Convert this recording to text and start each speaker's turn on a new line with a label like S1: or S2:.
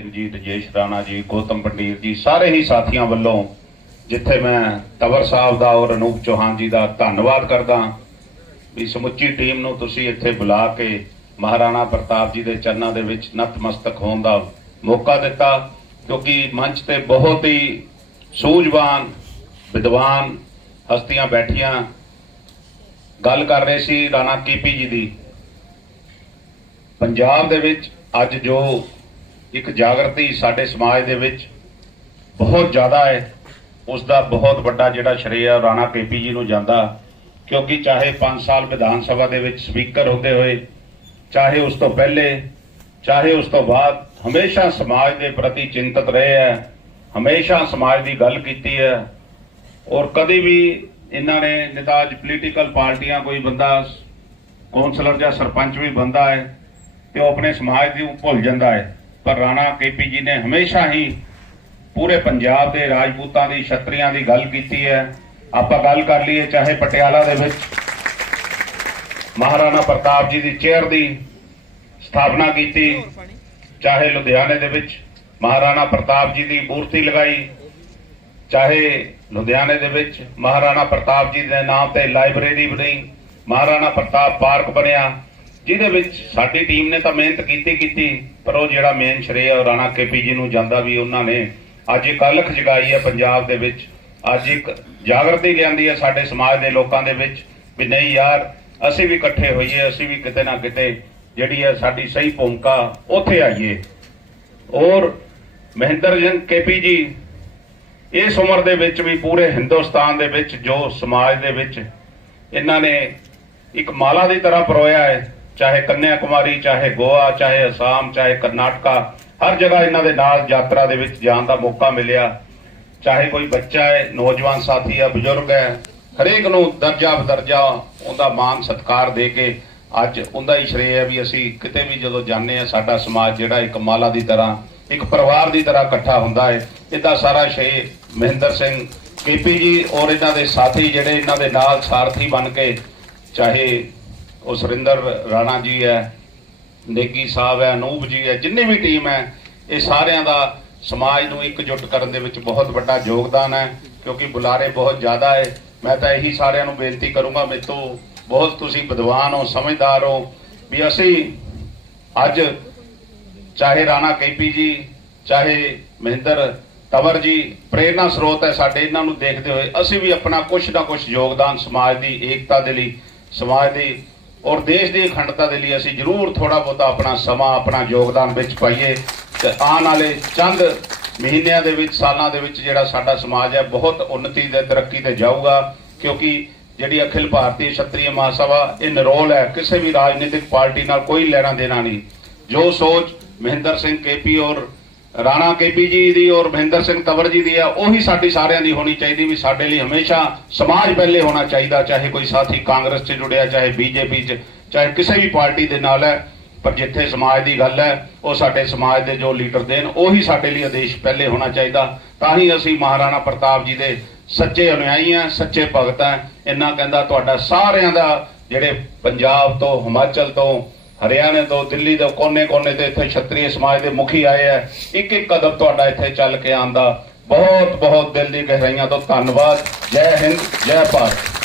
S1: ਸਿੰਘ ਜੀ ਰਜੇਸ਼ ਰਾਣਾ ਜੀ, ਗੌਤਮ ਪੰਡੀਰ ਜੀ, ਸਾਰੇ ਹੀ ਸਾਥੀਆਂ ਵੱਲੋਂ ਜਿੱਥੇ ਮੈਂ ਤਵਰ ਸਾਹਿਬ ਦਾ ਔਰ ਅਨੂਪ ਚੌਹਾਨ ਜੀ ਦਾ ਧੰਨਵਾਦ ਕਰਦਾ ਵੀ ਸਮੁੱਚੀ ਟੀਮ ਨੂੰ ਤੁਸੀਂ ਇੱਥੇ ਬੁਲਾ ਕੇ ਮਹਾਰਾਣਾ ਪ੍ਰਤਾਪ ਜੀ ਦੇ ਚਰਨਾਂ ਦੇ ਵਿੱਚ ਨਤਮਸਤਕ ਹੋਣ ਦਾ ਮੌਕਾ ਦਿੱਤਾ, ਕਿਉਂਕਿ ਮੰਚ ਤੇ ਬਹੁਤ ਹੀ ਸੂਝਵਾਨ ਵਿਦਵਾਨ ਹਸਤੀਆਂ ਬੈਠੀਆਂ ਗੱਲ ਕਰ ਰਹੇ ਸੀ ਰਾਣਾ ਕੀਪੀ ਜੀ ਦੀ। ਪੰਜਾਬ ਦੇ ਵਿੱਚ ਅੱਜ ਜੋ ਇੱਕ ਜਾਗਰਤੀ ਸਾਡੇ ਸਮਾਜ ਦੇ ਵਿੱਚ ਬਹੁਤ ਜ਼ਿਆਦਾ ਹੈ। ਉਸ ਦਾ ਬਹੁਤ ਵੱਡਾ ਜਿਹੜਾ ਸ਼੍ਰੇਅ ਰਾਣਾ ਕੇਪੀ ਜੀ ਨੂੰ ਜਾਂਦਾ, ਕਿਉਂਕਿ ਚਾਹੇ 5 ਸਾਲ ਵਿਧਾਨ ਸਭਾ ਦੇ ਵਿੱਚ ਸਪੀਕਰ ਹੁੰਦੇ ਹੋਏ, ਚਾਹੇ ਉਸ ਤੋਂ ਪਹਿਲੇ, ਚਾਹੇ ਉਸ ਤੋਂ ਬਾਅਦ, ਹਮੇਸ਼ਾ ਸਮਾਜ ਦੇ ਪ੍ਰਤੀ ਚਿੰਤਤ ਰਹੇ ਹੈ, ਹਮੇਸ਼ਾ ਸਮਾਜ ਦੀ ਗੱਲ ਕੀਤੀ ਹੈ। ਔਰ ਕਦੇ ਵੀ ਇਹਨਾਂ ਨੇ ਨਿਤਾਜ ਪੋਲੀਟੀਕਲ ਪਾਰਟੀਆਂ ਕੋਈ ਬੰਦਾ, ਕੌਂਸਲਰ ਜਾਂ ਸਰਪੰਚ ਵੀ ਬੰਦਾ ਹੈ, ਤੇ ਉਹ ਆਪਣੇ ਸਮਾਜ ਦੀ ਭੁੱਲ ਜਾਂਦਾ ਹੈ। ਪਰ ਰਾਣਾ ਕੇਪੀ ਜੀ ਨੇ ਹਮੇਸ਼ਾ ਹੀ ਪੂਰੇ ਪੰਜਾਬ ਦੇ ਰਾਜਪੂਤਾਂ ਦੀ, ਛਤਰੀਆਂ ਦੀ ਗੱਲ ਕੀਤੀ ਹੈ। ਆਪਾਂ ਗੱਲ ਕਰ ਲਈਏ ਚਾਹੇ ਪਟਿਆਲਾ ਦੇ ਵਿੱਚ ਮਹਾਰਾਣਾ ਪ੍ਰਤਾਪ ਜੀ ਦੀ ਚੇਅਰ ਦੀ ਸਥਾਪਨਾ ਕੀਤੀ, ਚਾਹੇ ਲੁਧਿਆਣੇ ਦੇ ਵਿੱਚ ਮਹਾਰਾਣਾ ਪ੍ਰਤਾਪ ਜੀ ਦੀ ਮੂਰਤੀ ਲਗਾਈ, ਚਾਹੇ ਲੁਧਿਆਣੇ ਦੇ ਵਿੱਚ ਮਹਾਰਾਣਾ ਪ੍ਰਤਾਪ ਜੀ ਦੇ ਨਾਮ ਤੇ ਲਾਇਬ੍ਰੇਰੀ ਬਣੀ, ਮਹਾਰਾਣਾ ਪ੍ਰਤਾਪ ਪਾਰਕ ਬਣਿਆ। ਜਿਹਦੇ ਵਿੱਚ ਸਾਡੀ ਟੀਮ ਨੇ ਤਾਂ ਮਿਹਨਤ ਕੀਤੀ ਕੀਤੀ ਪਰ ਉਹ ਜਿਹੜਾ ਮੇਨ ਸ਼੍ਰੇਅ ਉਹ ਰਾਣਾ ਕੇਪੀ ਜੀ ਨੂੰ ਜਾਂਦਾ ਵੀ ਉਹਨਾਂ ਨੇ ਅੱਜ ਇੱਕ ਅਲਖ ਜਗਾਈ ਹੈ ਪੰਜਾਬ ਦੇ ਵਿੱਚ। ਅੱਜ ਇੱਕ ਜਾਗਰਤੀ ਲਿਆਂਦੀ ਹੈ ਸਾਡੇ ਸਮਾਜ ਦੇ ਲੋਕਾਂ ਦੇ ਵਿੱਚ ਵੀ ਨਹੀਂ ਯਾਰ, ਅਸੀਂ ਵੀ ਇਕੱਠੇ ਹੋਈਏ, ਅਸੀਂ ਵੀ ਕਿਤੇ ਨਾ ਕਿਤੇ ਜਿਹੜੀ ਹੈ ਸਾਡੀ ਸਹੀ ਭੂਮਿਕਾ ਉੱਥੇ ਆਈਏ। ਔਰ ਮਹਿੰਦਰ ਸਿੰਘ ਕੇਪੀ ਜੀ, ਇਸ ਉਮਰ ਦੇ ਵਿੱਚ ਵੀ ਪੂਰੇ ਹਿੰਦੁਸਤਾਨ ਦੇ ਵਿੱਚ ਜੋ ਸਮਾਜ ਦੇ ਵਿੱਚ ਇਹਨਾਂ ਨੇ ਇੱਕ ਮਾਲਾ ਦੀ ਤਰ੍ਹਾਂ ਪਰੋਇਆ ਹੈ ਚਾਹੇ ਕੰਨਿਆ ਕੁਮਾਰੀ ਚਾਹੇ ਗੋਆ, ਚਾਹੇ ਅਸਾਮ, ਚਾਹੇ ਕਰਨਾਟਕਾ, ਹਰ ਜਗ੍ਹਾ ਇਹਨਾਂ ਦੇ ਨਾਲ ਯਾਤਰਾ ਦੇ ਵਿੱਚ ਜਾਣ ਦਾ ਮੌਕਾ ਮਿਲਿਆ। ਚਾਹੇ ਕੋਈ ਬੱਚਾ ਹੈ, ਨੌਜਵਾਨ ਸਾਥੀ ਹੈ, ਬਜ਼ੁਰਗ ਹੈ, ਹਰੇਕ ਨੂੰ ਦਰਜਾ ਬਦਰਜਾ ਉਹਦਾ ਮਾਨ ਸਤਿਕਾਰ ਦੇ ਕੇ ਅੱਜ ਉਹਦਾ ਹੀ ਸ਼੍ਰੇਅ ਹੈ ਵੀ ਅਸੀਂ ਕਿਤੇ ਵੀ ਜਦੋਂ ਜਾਂਦੇ ਆ ਸਾਡਾ ਸਮਾਜ ਜਿਹੜਾ ਇੱਕ ਮਾਲਾ ਦੀ ਤਰ੍ਹਾਂ, ਇੱਕ ਪਰਿਵਾਰ ਦੀ ਤਰ੍ਹਾਂ ਇਕੱਠਾ ਹੁੰਦਾ ਹੈ। ਇਹਦਾ ਸਾਰਾ ਸ਼੍ਰੇਅ ਮਹਿੰਦਰ ਸਿੰਘ, ਕੇਪੀ ਜੀ ਔਰ ਇਹਨਾਂ ਦੇ ਸਾਥੀ ਜਿਹੜੇ ਇਹਨਾਂ ਦੇ ਨਾਲ ਸਾਰਥੀ ਬਣ ਕੇ ਚਾਹੇ ਉਹ ਸੁਰਿੰਦਰ ਰਾਣਾ ਜੀ ਹੈ, ਨੇਗੀ ਸਾਹਿਬ ਹੈ, ਅਨੂਪ ਜੀ ਹੈ, ਜਿੰਨੀ ਵੀ ਟੀਮ ਹੈ, ਇਹ ਸਾਰਿਆਂ ਦਾ ਸਮਾਜ ਨੂੰ ਇਕਜੁੱਟ ਕਰਨ ਦੇ ਵਿੱਚ ਬਹੁਤ ਵੱਡਾ ਯੋਗਦਾਨ ਹੈ, ਕਿਉਂਕਿ ਬੁਲਾਰੇ ਬਹੁਤ ਜ਼ਿਆਦਾ ਹੈ। ਮੈਂ ਤਾਂ ਇਹੀ ਸਾਰਿਆਂ ਨੂੰ ਬੇਨਤੀ ਕਰੂੰਗਾ ਮੇਰੇ ਤੋਂ ਬਹੁਤ ਤੁਸੀਂ ਵਿਦਵਾਨ ਹੋ, ਸਮਝਦਾਰ ਹੋ, ਵੀ ਅਸੀਂ ਅੱਜ ਚਾਹੇ ਰਾਣਾ ਕੇਪੀ ਜੀ, ਚਾਹੇ ਮਹਿੰਦਰ ਤਵਰ ਜੀ, ਪ੍ਰੇਰਣਾ ਸਰੋਤ ਹੈ ਸਾਡੇ ਇਹਨਾਂ ਨੂੰ ਦੇਖਦੇ ਹੋਏ, ਅਸੀਂ ਵੀ ਆਪਣਾ ਕੁਝ ਨਾ ਕੁਝ ਯੋਗਦਾਨ ਸਮਾਜ ਦੀ ਏਕਤਾ ਦੇ ਲਈ, ਸਮਾਜ ਦੀ ਔਰ ਦੇਸ਼ ਦੀ ਅਖੰਡਤਾ ਦੇ ਲਈ ਅਸੀਂ ਜ਼ਰੂਰ ਥੋੜਾ ਬਹੁਤਾ ਆਪਣਾ ਸਮਾਂ, ਆਪਣਾ ਯੋਗਦਾਨ ਵਿੱਚ ਪਾਈਏ। ਤੇ ਆਉਣ ਵਾਲੇ ਚੰਦ ਮਹੀਨਿਆਂ ਦੇ ਵਿੱਚ, ਸਾਲਾਂ ਦੇ ਵਿੱਚ ਜਿਹੜਾ ਸਾਡਾ ਸਮਾਜ ਹੈ, ਬਹੁਤ ਉન્નਤੀ ਤੇ ਤਰੱਕੀ ਤੇ ਜਾਊਗਾ, ਕਿਉਂਕਿ ਜਿਹੜੀ ਅਖਿਲ ਭਾਰਤੀ ਛਤਰੀ ਮਹਾਸਭਾ ਇਹ ਨਿਰੋਲ ਹੈ। ਕਿਸੇ ਵੀ ਰਾਜਨੀਤਿਕ ਪਾਰਟੀ ਨਾਲ ਕੋਈ ਲੈਣਾ ਦੇਣਾ ਨਹੀਂ। ਜੋ ਸੋਚ ਮਹਿੰਦਰ ਸਿੰਘ ਕੇਪੀ ਔਰ ਰਾਣਾ ਕੇਪੀ ਜੀ ਦੀ ਔਰ ਮਹਿੰਦਰ ਸਿੰਘ ਤਵਰ ਜੀ ਦੀ ਆ, ਉਹੀ ਸਾਡੀ ਸਾਰਿਆਂ ਦੀ ਹੋਣੀ ਚਾਹੀਦੀ ਵੀ ਸਾਡੇ ਲਈ ਹਮੇਸ਼ਾ ਸਮਾਜ ਪਹਿਲੇ ਹੋਣਾ ਚਾਹੀਦਾ, ਚਾਹੇ ਕੋਈ ਸਾਥੀ ਕਾਂਗਰਸ 'ਚ ਜੁੜਿਆ, ਚਾਹੇ ਬੀਜੇਪੀ 'ਚ, ਚਾਹੇ ਕਿਸੇ ਵੀ ਪਾਰਟੀ ਦੇ ਨਾਲ ਹੈ, ਪਰ ਜਿੱਥੇ ਸਮਾਜ ਦੀ ਗੱਲ ਹੈ, ਉਹ ਸਾਡੇ ਸਮਾਜ ਦੇ ਜੋ ਲੀਡਰ ਦੇਣ, ਉਹੀ ਸਾਡੇ ਲਈ ਆਦੇਸ਼ ਪਹਿਲੇ ਹੋਣਾ ਚਾਹੀਦਾ। ਤਾਂ ਹੀ ਅਸੀਂ ਮਹਾਰਾਣਾ ਪ੍ਰਤਾਪ ਜੀ ਦੇ ਸੱਚੇ ਅਨੁਯਾਈ ਆ, ਸੱਚੇ ਭਗਤ ਆ। ਇੰਨਾ ਕਹਿੰਦਾ ਤੁਹਾਡਾ ਸਾਰਿਆਂ ਦਾ, ਜਿਹੜੇ ਪੰਜਾਬ ਤੋਂ, ਹਿਮਾਚਲ ਤੋਂ ਹਰਿਆਣੇ ਤੋਂ ਦਿੱਲੀ ਤੋਂ ਕੋਨੇ-ਕੋਨੇ ਤੇ ਇੱਥੇ ਛਤਰੀ ਸਮਾਜ ਦੇ ਮੁਖੀ ਆਏ ਆ। ਇੱਕ ਇੱਕ ਕਦਮ ਤੁਹਾਡਾ ਇੱਥੇ ਚੱਲ ਕੇ ਆਂਦਾ ਬਹੁਤ ਬਹੁਤ ਦਿਲ ਦੀ ਗਹਿਰਾਈਆਂ ਤੋਂ ਧੰਨਵਾਦ। ਜੈ ਹਿੰਦ, ਜੈ ਭਾਰਤ।